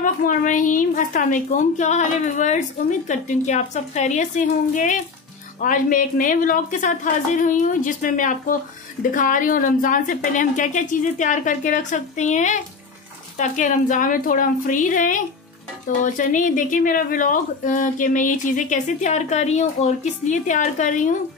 बिस्मिल्लाहिर्रहमानिर्रहीम। अस्सलाम वालेकुम। क्या हाल है व्यूअर्स? उम्मीद करती हूँ कि आप सब खैरियत से होंगे। आज मैं एक नए व्लॉग के साथ हाजिर हुई हूँ जिसमें मैं आपको दिखा रही हूँ रमज़ान से पहले हम क्या क्या चीज़ें तैयार करके रख सकते हैं ताकि रमज़ान में थोड़ा हम फ्री रहें। तो चलिए देखिए मेरा व्लॉग कि मैं ये चीज़ें कैसे तैयार कर रही हूँ और किस लिए तैयार कर रही हूँ।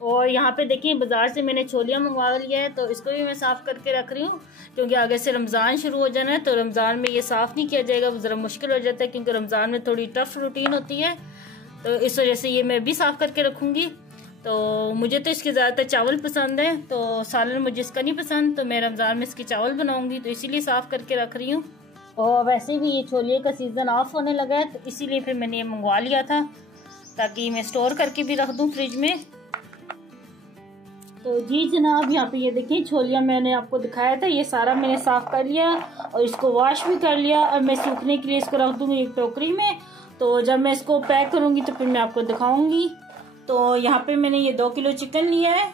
और यहाँ पे देखिए बाजार से मैंने छोलियाँ मंगवा लिया है, तो इसको भी मैं साफ़ करके रख रही हूँ क्योंकि आगे से रमज़ान शुरू हो जाना है। तो रमज़ान में ये साफ़ नहीं किया जाएगा, ज़रा मुश्किल हो जाता है क्योंकि रमज़ान में थोड़ी टफ रूटीन होती है, तो इस वजह से ये मैं भी साफ़ करके रखूँगी। तो मुझे तो इसके ज़्यादातर चावल पसंद है, तो सालन मुझे इसका नहीं पसंद, तो मैं रमज़ान में इसके चावल बनाऊँगी, तो इसीलिए साफ़ करके रख रही हूँ। और वैसे भी ये छोलिए का सीज़न ऑफ होने लगा है, तो इसीलिए फिर मैंने ये मंगवा लिया था ताकि मैं स्टोर करके भी रख दूँ फ्रिज में। तो जी जनाब, यहाँ पे ये देखिए छोलियाँ मैंने आपको दिखाया था, ये सारा मैंने साफ़ कर लिया और इसको वॉश भी कर लिया। अब मैं सूखने के लिए इसको रख दूँगी एक टोकरी में, तो जब मैं इसको पैक करूँगी तो फिर मैं आपको दिखाऊँगी। तो यहाँ पे मैंने ये 2 किलो चिकन लिया है।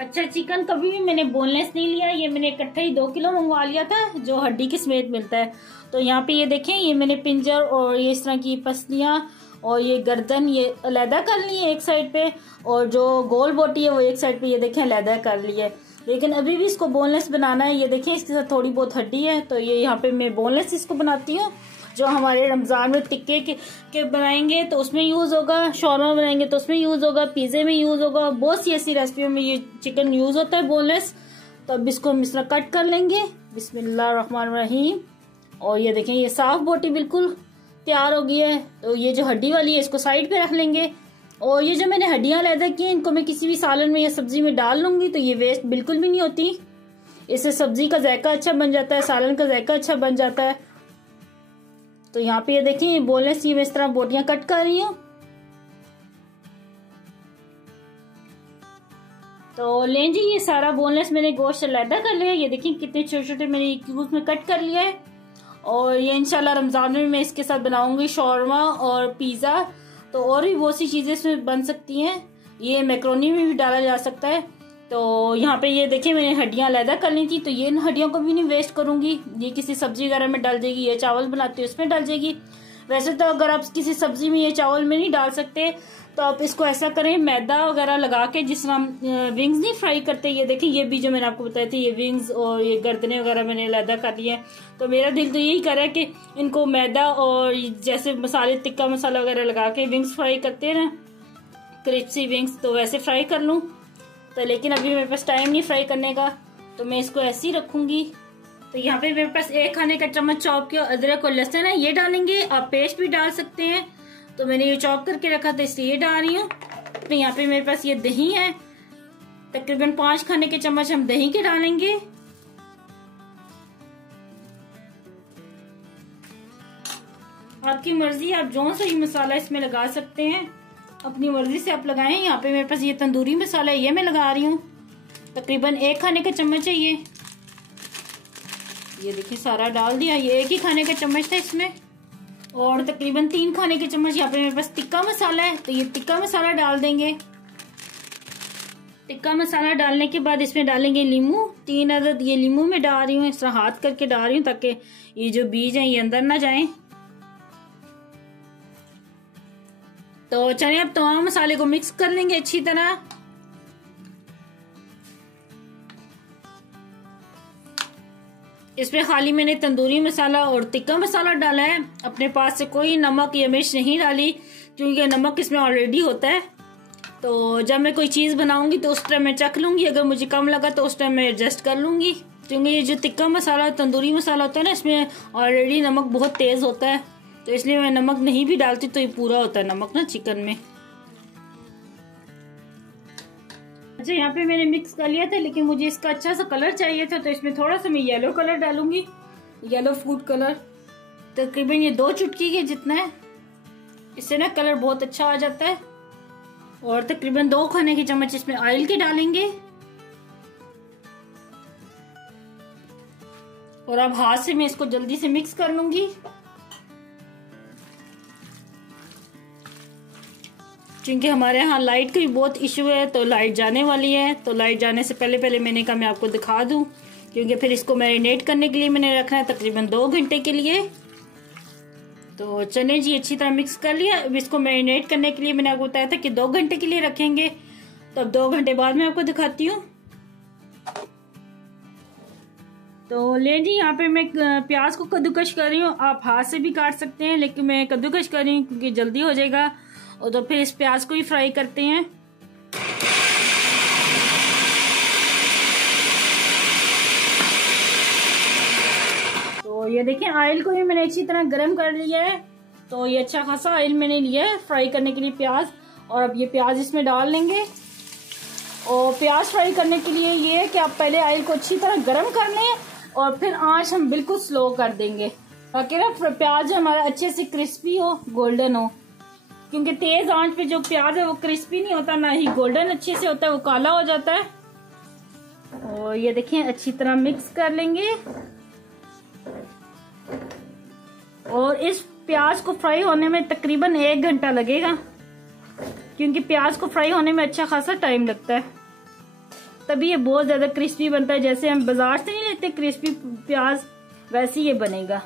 अच्छा, चिकन कभी भी मैंने बोनलेस नहीं लिया, ये मैंने इकट्ठा ही 2 किलो मंगवा लिया था जो हड्डी के समेत मिलता है। तो यहाँ पे ये देखें, ये मैंने पिंजर और ये इस तरह की पसलियाँ और ये गर्दन ये अलहदा कर ली है एक साइड पे, और जो गोल बोटी है वो एक साइड पे ये देखें अलहदा कर ली है। लेकिन अभी भी इसको बोनलेस बनाना है। ये देखें इसके साथ थोड़ी बहुत हड्डी है, तो ये यहाँ पे मैं बोनलेस इसको बनाती हूँ। जो हमारे रमज़ान में टिक्के के बनाएंगे तो उसमें यूज़ होगा, शौरमा बनाएंगे तो उसमें यूज़ होगा, पिज़्ज़े में यूज़ होगा, बहुत सी ऐसी रेसिपियों में ये चिकन यूज़ होता है बोनलेस। तो अब इसको हम इस तरह कट कर लेंगे। बिस्मिल्लाहिर्रहमानिर्रहीम। और ये देखें ये साफ बोटी बिल्कुल तैयार हो गई है। तो ये जो हड्डी वाली है इसको साइड पे रख लेंगे, और ये जो मैंने हड्डियां अलग की हैं इनको मैं किसी भी सालन में या सब्जी में डाल लूंगी, तो ये वेस्ट बिल्कुल भी नहीं होती। इससे सब्जी का जायका अच्छा बन जाता है, सालन का जायका अच्छा बन जाता है। तो यहाँ पे ये देखें ये बोनलेस ये मैं इस तरह बोटियां कट कर रही हूँ। तो लें जी, ये सारा बोनलेस मैंने गोश्त अलहदा कर लिया। ये देखिए कितने छोटे छोटे मैंने क्यूब्स में कट कर लिया है। और ये इंशाल्लाह रमज़ान में मैं इसके साथ बनाऊंगी शौरमा और पिज़्ज़ा, तो और भी बहुत सी चीज़ें इसमें बन सकती हैं। ये मैक्रोनी में भी डाला जा सकता है। तो यहाँ पे ये देखिए मैंने हड्डियाँ अलहदा कर ली थी, तो ये हड्डियों को भी नहीं वेस्ट करूंगी, ये किसी सब्जी वगैरह में डाल जाएगी, ये चावल बनाती हूँ उसमें डाल जाएगी। वैसे तो अगर आप किसी सब्जी में ये चावल में नहीं डाल सकते तो आप इसको ऐसा करें, मैदा वगैरह लगा के, जिस तरह हम विंग्स नहीं फ्राई करते। ये देखिए ये भी जो मैंने आपको बताया था, ये विंग्स और ये गर्दनें वगैरह मैंने अलहदा कर लिए हैं। तो मेरा दिल तो यही कर रहा है कि इनको मैदा और जैसे मसाले टिक्का मसाला वगैरह लगा के विंग्स फ्राई करते हैं ना, क्रिस्पी विंग्स, तो वैसे फ्राई कर लूँ। तो लेकिन अभी मेरे पास टाइम नहीं फ्राई करने का, तो मैं इसको ऐसे ही रखूंगी। तो यहाँ पे मेरे पास 1 खाने का चम्मच चॉप किया अदरक और लहसुन है, ये डालेंगे। आप पेस्ट भी डाल सकते हैं, तो मैंने ये चॉप करके रखा था इसलिए ये डाल रही हूँ। तो यहाँ पे मेरे पास ये दही है, तकरीबन 5 खाने के चम्मच हम दही के डालेंगे। आपकी मर्जी, आप जो सा ही मसाला इसमें लगा सकते हैं, अपनी मर्जी से आप लगाएं। यहाँ पे मेरे पास ये तंदूरी मसाला है, ये मैं लगा रही हूँ, तकरीबन 1 खाने का चम्मच है ये देखिए सारा डाल दिया। ये 1 ही खाने का चम्मच था इसमें। और तकरीबन 3 खाने के चम्मच यहाँ पे मेरे पास टिक्का मसाला है, तो ये टिक्का मसाला डाल देंगे। टिक्का मसाला डालने के बाद इसमें डालेंगे लीमू, 3 अदद ये लीमू में डाल रही हूँ, इस तरह हाथ करके डाल रही हूँ ताकि ये जो बीज है ये अंदर ना जाए। तो चलिए अब तमाम मसाले को मिक्स कर लेंगे अच्छी तरह। इसमें खाली मैंने तंदूरी मसाला और टिक्का मसाला डाला है, अपने पास से कोई नमक या मिर्च नहीं डाली क्योंकि नमक इसमें ऑलरेडी होता है। तो जब मैं कोई चीज़ बनाऊंगी तो उस टाइम मैं चख लूंगी, अगर मुझे कम लगा तो उस टाइम मैं एडजस्ट कर लूंगी, क्योंकि ये जो टिक्का मसाला तंदूरी मसाला होता है ना, इसमें ऑलरेडी नमक बहुत तेज होता है, तो इसलिए मैं नमक नहीं भी डालती तो ये पूरा होता है नमक ना चिकन में। अच्छा, यहाँ पे मैंने मिक्स कर लिया था, लेकिन मुझे इसका अच्छा सा कलर चाहिए था, तो इसमें थोड़ा सा मैं येलो कलर डालूंगी, येलो फूड कलर, तकरीबन ये 2 चुटकी के जितना है। इससे ना कलर बहुत अच्छा आ जाता है। और तकरीबन 2 खाने के चम्मच इसमें ऑयल के डालेंगे। और अब हाथ से मैं इसको जल्दी से मिक्स कर लूंगी, क्योंकि हमारे यहाँ लाइट का भी बहुत इशू है, तो लाइट जाने वाली है। तो लाइट जाने से पहले पहले मैंने कहा मैं आपको दिखा दूं क्योंकि फिर इसको मैरिनेट करने के लिए मैंने रखना है तकरीबन 2 घंटे के लिए। तो चने जी अच्छी तरह मिक्स कर लिया। अब इसको मैरिनेट करने के लिए मैंने आपको बताया था कि 2 घंटे के लिए रखेंगे। तो अब 2 घंटे बाद मैं आपको दिखाती हूँ। तो ले जी, यहाँ पे मैं प्याज को कद्दूकश कर रही हूँ। आप हाथ से भी काट सकते हैं, लेकिन मैं कद्दूकश कर रही हूँ क्योंकि जल्दी हो जाएगा। और तो फिर इस प्याज को ही फ्राई करते हैं। तो ये देखें, ऑयल को भी मैंने अच्छी तरह गर्म कर लिया है। तो ये अच्छा खासा ऑयल मैंने लिया है फ्राई करने के लिए प्याज। और अब ये प्याज इसमें डाल लेंगे। और प्याज फ्राई करने के लिए ये है कि आप पहले ऑयल को अच्छी तरह गर्म कर लें और फिर आंच हम बिल्कुल स्लो कर देंगे, ताकि ना प्याज हमारा अच्छे से क्रिस्पी हो, गोल्डन हो। क्योंकि तेज आंच पे जो प्याज है वो क्रिस्पी नहीं होता, ना ही गोल्डन अच्छे से होता है, वो काला हो जाता है। और ये देखें, अच्छी तरह मिक्स कर लेंगे। और इस प्याज को फ्राई होने में तकरीबन 1 घंटा लगेगा, क्योंकि प्याज को फ्राई होने में अच्छा खासा टाइम लगता है, तभी ये बहुत ज्यादा क्रिस्पी बनता है। जैसे हम बाजार से नहीं लेते क्रिस्पी प्याज, वैसे ये बनेगा।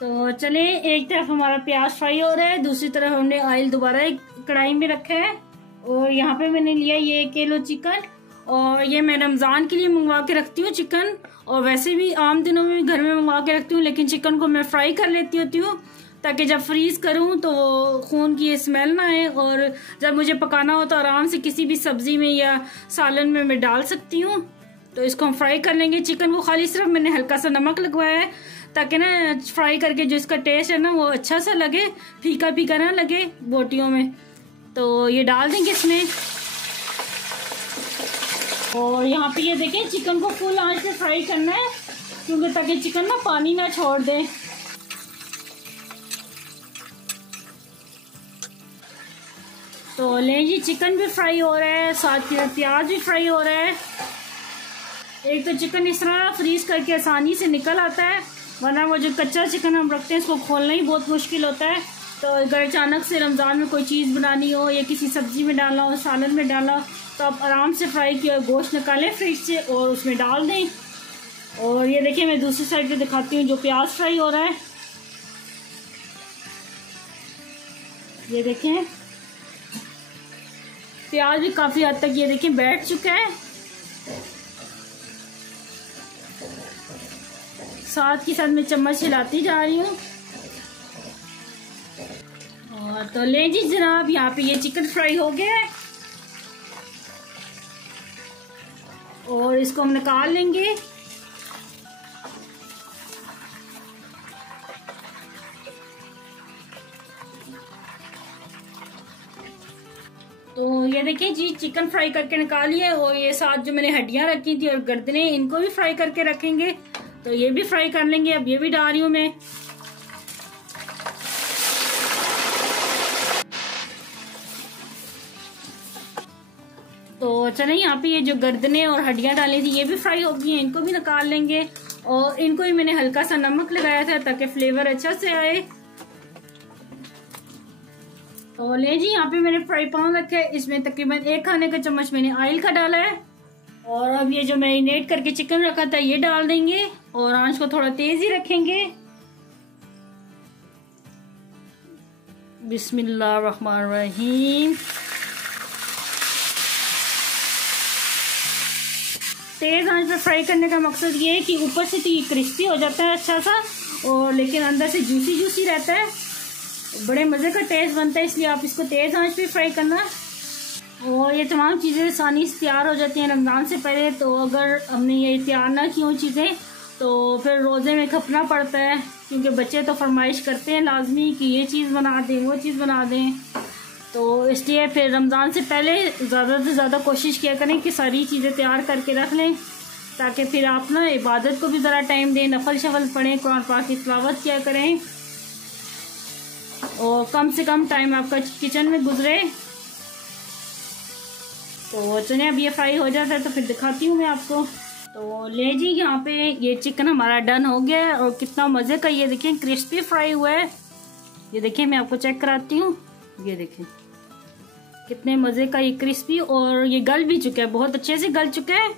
तो चले, एक तरफ हमारा प्याज फ्राई हो रहा है, दूसरी तरफ हमने ऑयल दोबारा एक कढ़ाई में रखा है। और यहाँ पे मैंने लिया ये 1 किलो चिकन। और ये मैं रमजान के लिए मंगवा के रखती हूँ चिकन, और वैसे भी आम दिनों में भी घर में मंगवा के रखती हूँ, लेकिन चिकन को मैं फ्राई कर लेती होती हूँ ताकि जब फ्रीज करूँ तो खून की स्मेल ना आए। और जब मुझे पकाना हो तो आराम से किसी भी सब्जी में या सालन में मैं डाल सकती हूँ। तो इसको हम फ्राई कर लेंगे। चिकन को खाली सिर्फ मैंने हल्का सा नमक लगवाया है, ताकि ना फ्राई करके जो इसका टेस्ट है ना वो अच्छा सा लगे, फीका फीका ना लगे बोटियों में। तो ये डाल देंगे इसमें। और यहाँ पे ये देखें, चिकन को फुल आंच पे फ्राई करना है, क्योंकि ताकि चिकन ना पानी ना छोड़ दे। तो ले जी, चिकन भी फ्राई हो रहा है, साथ ही प्याज भी फ्राई हो रहा है। एक तो चिकन इस तरह फ्रीज करके आसानी से निकल आता है, वरना वो जो कच्चा चिकन हम रखते हैं इसको खोलना ही बहुत मुश्किल होता है। तो अगर अचानक से रमज़ान में कोई चीज़ बनानी हो या किसी सब्जी में डालना हो, सालन में डालना हो, तो आप आराम से फ्राई किया गोश्त निकालें फ्रिज से और उसमें डाल दें। और ये देखिए, मैं दूसरी साइड पे दिखाती हूँ जो प्याज फ्राई हो रहा है। ये देखें, प्याज भी काफ़ी हद तक ये देखें बैठ चुका है। साथ के साथ मैं चम्मच हिलाती जा रही हूँ। और तो ले जी जनाब, यहाँ पे ये चिकन फ्राई हो गया है और इसको हम निकाल लेंगे। तो ये देखिए जी, चिकन फ्राई करके निकालिए। और ये साथ जो मैंने हड्डियां रखी थी और गर्दनें, इनको भी फ्राई करके रखेंगे। तो ये भी फ्राई कर लेंगे। अब ये भी डाल रही हूँ मैं। तो चले, यहाँ पे ये जो गर्दनें और हड्डियां डाली थी ये भी फ्राई हो गई हैं, इनको भी निकाल लेंगे। और इनको ही मैंने हल्का सा नमक लगाया था ताकि फ्लेवर अच्छा से आए। तो ले जी, यहाँ पे मैंने फ्राई पैन रखा है, इसमें तकरीबन 1 खाने का चम्मच मैंने ऑयल का डाला है। और अब ये जो मैरिनेट करके चिकन रखा था ये डाल देंगे और आंच को थोड़ा तेज ही रखेंगे। बिस्मिल्लाहिर्रहमानिर्रहीम। तेज आंच पे फ्राई करने का मकसद ये है कि ऊपर से तो ये क्रिस्पी हो जाता है अच्छा सा, और लेकिन अंदर से जूसी जूसी रहता है, बड़े मज़े का टेस्ट बनता है। इसलिए आप इसको तेज आंच पे फ्राई करना। और ये तमाम चीज़ें आसानी से तैयार हो जाती हैं रमज़ान से पहले। तो अगर हमने ये तैयार ना की हो चीज़ें तो फिर रोज़े में खपना पड़ता है, क्योंकि बच्चे तो फरमाइश करते हैं लाजमी कि ये चीज़ बना दें, वो चीज़ बना दें। तो इसलिए फिर रमज़ान से पहले ज़्यादा से ज़्यादा कोशिश किया करें कि सारी चीज़ें तैयार करके रख लें, ताकि फिर आप ना इबादत को भी ज़रा टाइम दें, नफल शफल पढ़ें, कुरान पाक की तिलावत किया करें, और कम से कम टाइम आपका किचन में गुजरे। तो चलिए, अब ये फ्राई हो जाता है तो फिर दिखाती हूँ मैं आपको। तो ले जी, यहाँ पे ये चिकन हमारा डन हो गया है और कितना मज़े का ये देखिए क्रिस्पी फ्राई हुआ है। ये देखिए, मैं आपको चेक कराती हूँ। ये देखिए कितने मज़े का ये क्रिस्पी, और ये गल भी चुका है, बहुत अच्छे से गल चुका है।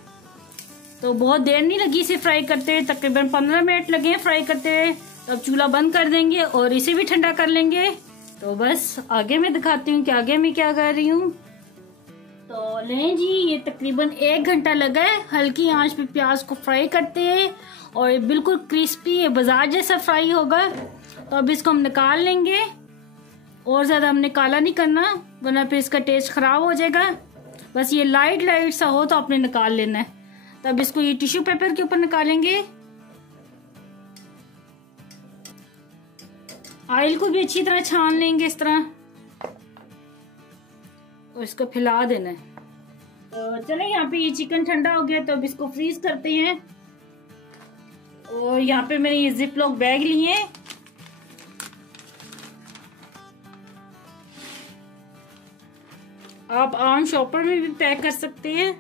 तो बहुत देर नहीं लगी इसे फ्राई करते, तकरीबन 15 मिनट लगे हैं फ्राई करते हुए। तो अब चूल्हा बंद कर देंगे और इसे भी ठंडा कर लेंगे। तो बस आगे मैं दिखाती हूँ कि आगे मैं क्या कर रही हूँ। तो लें जी, ये तकरीबन 1 घंटा लगा है हल्की आंच पे प्याज को फ्राई करते हैं और ये बिल्कुल क्रिस्पी बाजार जैसा फ्राई होगा। तो अब इसको हम निकाल लेंगे, और ज्यादा हमने काला नहीं करना वरना फिर इसका टेस्ट खराब हो जाएगा। बस ये लाइट लाइट सा हो तो आपने निकाल लेना है। तब इसको ये टिश्यू पेपर के ऊपर निकालेंगे। ऑयल को भी अच्छी तरह छान लेंगे इस तरह, और इसको फैला देना है। तो चले, यहाँ पे ये चिकन ठंडा हो गया तो अब इसको फ्रीज करते हैं। और यहाँ पे मैंने ये जिप लॉक बैग लिए हैं। आप आम शॉपर में भी पैक कर सकते हैं।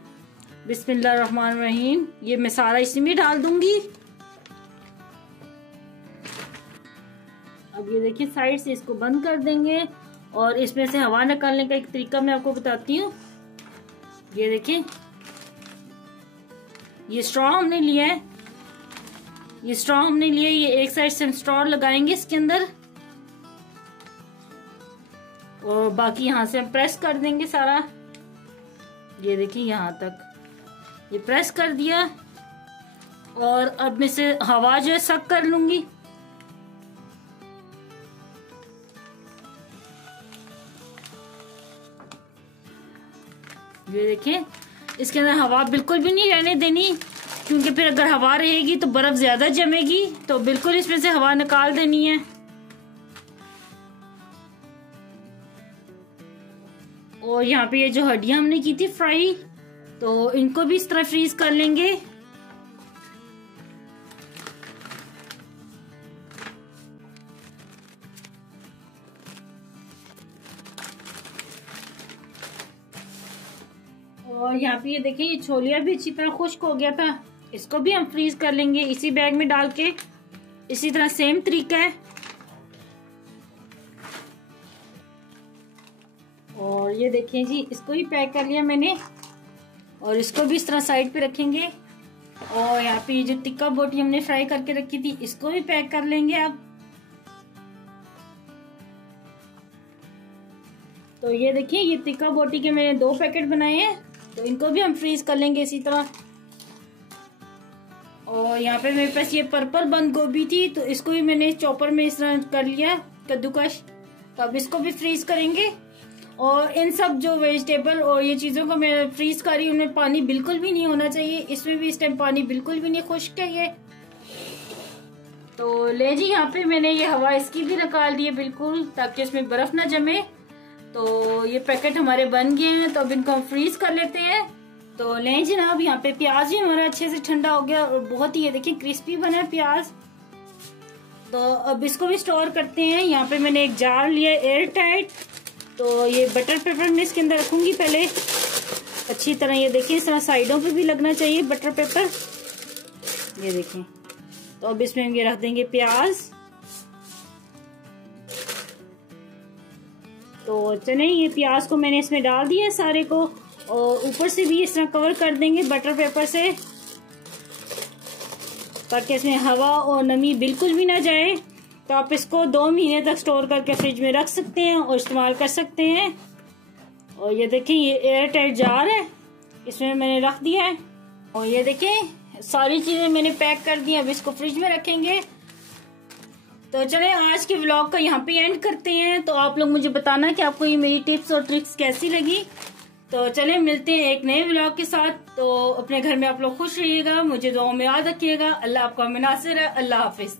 बिस्मिल्लाहिर्रहमानिर्रहीम। ये मैं सारा इसी में डाल दूंगी। अब ये देखिए साइड से इसको बंद कर देंगे और इसमें से हवा निकालने का एक तरीका मैं आपको बताती हूँ। ये देखिए, ये स्ट्रॉ हमने लिया है, ये एक साइड से हम स्ट्रॉ लगाएंगे इसके अंदर और बाकी यहाँ से हम प्रेस कर देंगे सारा। ये देखिए यहाँ तक ये प्रेस कर दिया और अब मैं से हवा जो है सक कर लूंगी। ये देखिए, इसके अंदर हवा बिल्कुल भी नहीं रहने देनी, क्योंकि फिर अगर हवा रहेगी तो बर्फ ज्यादा जमेगी। तो बिल्कुल इसमें से हवा निकाल देनी है। और यहाँ पे ये जो हड्डियां हमने की थी फ्राई, तो इनको भी इस तरह फ्रीज कर लेंगे। और यहाँ पे ये देखिए, ये छोलिया भी अच्छी तरह खुश्क हो गया था, इसको भी हम फ्रीज कर लेंगे इसी बैग में डाल के। इसी तरह सेम तरीका है। और ये देखिए जी, इसको भी पैक कर लिया मैंने और इसको भी इस तरह साइड पे रखेंगे। और यहाँ पे ये जो टिक्का बोटी हमने फ्राई करके रखी थी, इसको भी पैक कर लेंगे अब। तो ये देखिए, ये टिक्का बोटी के मैंने 2 पैकेट बनाए हैं, तो इनको भी हम फ्रीज कर लेंगे इसी तरह। और यहाँ पे मेरे पास ये पर्पल बंद गोभी थी, तो इसको भी मैंने चॉपर में इस तरह कर लिया कद्दूकश। तो अब इसको भी फ्रीज करेंगे। और इन सब जो वेजिटेबल और ये चीजों को मैं फ्रीज कर रही हूँ, उनमें पानी बिल्कुल भी नहीं होना चाहिए। इसमें भी इस टाइम पानी बिल्कुल भी नहीं, खुश्क है ये। तो ले जी, यहाँ पे मैंने ये हवा इसकी भी निकाल दी है बिल्कुल, ताकि इसमें बर्फ ना जमे। तो ये पैकेट हमारे बन गए हैं, तो अब इनको हम फ्रीज कर लेते हैं। तो लें जनाब, यहाँ पे प्याज भी हमारा अच्छे से ठंडा हो गया और बहुत ही ये देखिए क्रिस्पी बना है प्याज। तो अब इसको भी स्टोर करते हैं। यहाँ पे मैंने एक जार लिया एयर टाइट, तो ये बटर पेपर में इसके अंदर रखूंगी पहले अच्छी तरह। ये देखिए, इस तरह साइडों पे भी लगना चाहिए बटर पेपर। ये देखें। तो अब इसमें हम ये रख देंगे प्याज। तो चले, ये प्याज को मैंने इसमें डाल दिया सारे को, और ऊपर से भी इस तरह कवर कर देंगे बटर पेपर से, ताकि इसमें हवा और नमी बिल्कुल भी ना जाए। तो आप इसको 2 महीने तक स्टोर करके फ्रिज में रख सकते हैं और इस्तेमाल कर सकते हैं। और ये देखिए, ये एयर टाइट जार है, इसमें मैंने रख दिया है। और ये देखिए, सारी चीजें मैंने पैक कर दी। अब इसको फ्रिज में रखेंगे। तो चले, आज के व्लॉग का यहाँ पे एंड करते हैं। तो आप लोग मुझे बताना कि आपको ये मेरी टिप्स और ट्रिक्स कैसी लगी। तो चले, मिलते हैं एक नए व्लॉग के साथ। तो अपने घर में आप लोग खुश रहिएगा, मुझे दुआओं में याद रखिएगा। अल्लाह आपका मुनासिर है। अल्लाह हाफिज।